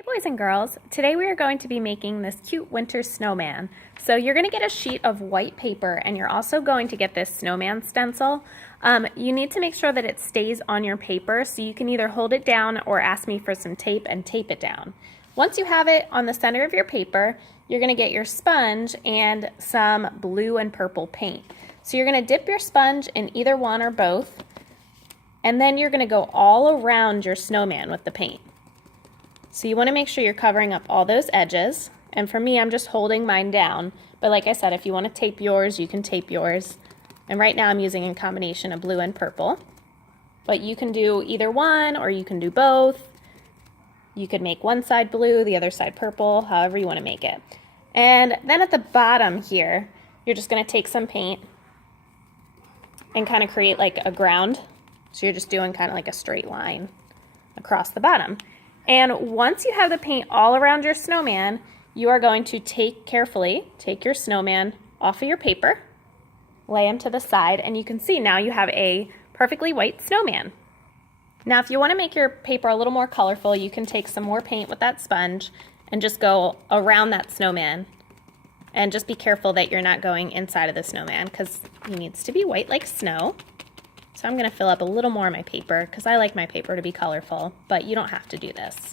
Hey boys and girls, today we are going to be making this cute winter snowman. So you're going to get a sheet of white paper and you're also going to get this snowman stencil. You need to make sure that it stays on your paper, so you can either hold it down or ask me for some tape and tape it down. Once you have it on the center of your paper, you're going to get your sponge and some blue and purple paint. So you're going to dip your sponge in either one or both, and then you're going to go all around your snowman with the paint. So you want to make sure you're covering up all those edges, and for me I'm just holding mine down, but like I said, if you want to tape yours, you can tape yours. And right now I'm using a combination of blue and purple, but you can do either one or you can do both. You could make one side blue, the other side purple, however you want to make it. And then at the bottom here, you're just going to take some paint and kind of create like a ground. So you're just doing kind of like a straight line across the bottom. And once you have the paint all around your snowman, you are going to take your snowman off of your paper, lay him to the side, and you can see now you have a perfectly white snowman. Now if you want to make your paper a little more colorful, you can take some more paint with that sponge and just go around that snowman. And just be careful that you're not going inside of the snowman because he needs to be white like snow. So I'm going to fill up a little more of my paper because I like my paper to be colorful, but you don't have to do this.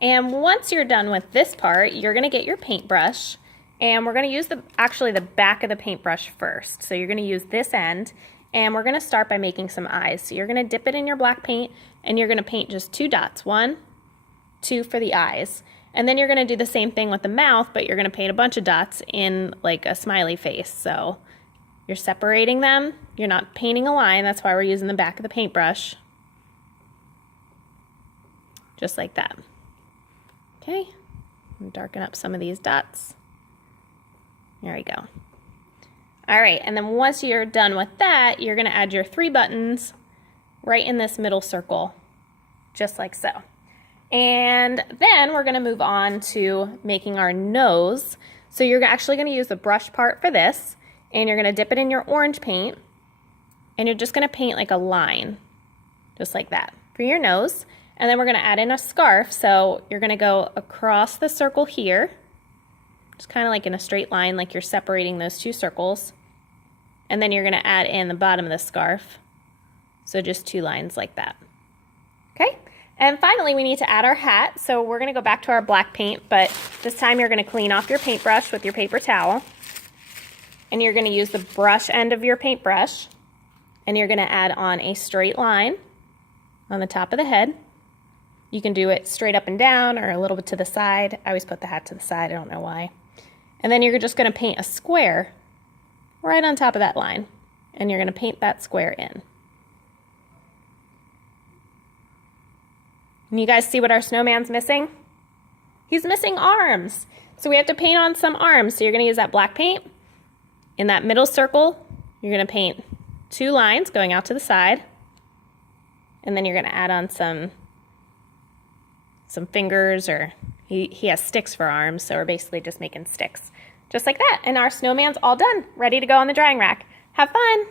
And once you're done with this part, you're going to get your paintbrush, and we're going to use actually the back of the paintbrush first. So you're going to use this end, and we're going to start by making some eyes. So you're going to dip it in your black paint, and you're going to paint just 2 dots, 1, 2 for the eyes. And then you're going to do the same thing with the mouth, but you're going to paint a bunch of dots in like a smiley face. So you're separating them. You're not painting a line. That's why we're using the back of the paintbrush. Just like that. Okay. Darken up some of these dots. There we go. All right, and then once you're done with that, you're going to add your 3 buttons right in this middle circle, just like so. And then we're going to move on to making our nose. So you're actually going to use the brush part for this. And you're going to dip it in your orange paint, and you're just going to paint like a line, just like that, for your nose. And then we're going to add in a scarf, so you're going to go across the circle here, just kind of like in a straight line, like you're separating those 2 circles. And then you're going to add in the bottom of the scarf, so just 2 lines like that. Okay, and finally we need to add our hat, so we're going to go back to our black paint, but this time you're going to clean off your paintbrush with your paper towel. And you're going to use the brush end of your paintbrush, and you're going to add on a straight line on the top of the head. You can do it straight up and down or a little bit to the side. I always put the hat to the side, I don't know why. And then you're just going to paint a square right on top of that line, and you're going to paint that square in. And you guys see what our snowman's missing? He's missing arms. So we have to paint on some arms. So you're going to use that black paint. In that middle circle, you're going to paint 2 lines going out to the side, and then you're going to add on some fingers, or he has sticks for arms, so we're basically just making sticks. Just like that, and our snowman's all done, ready to go on the drying rack. Have fun!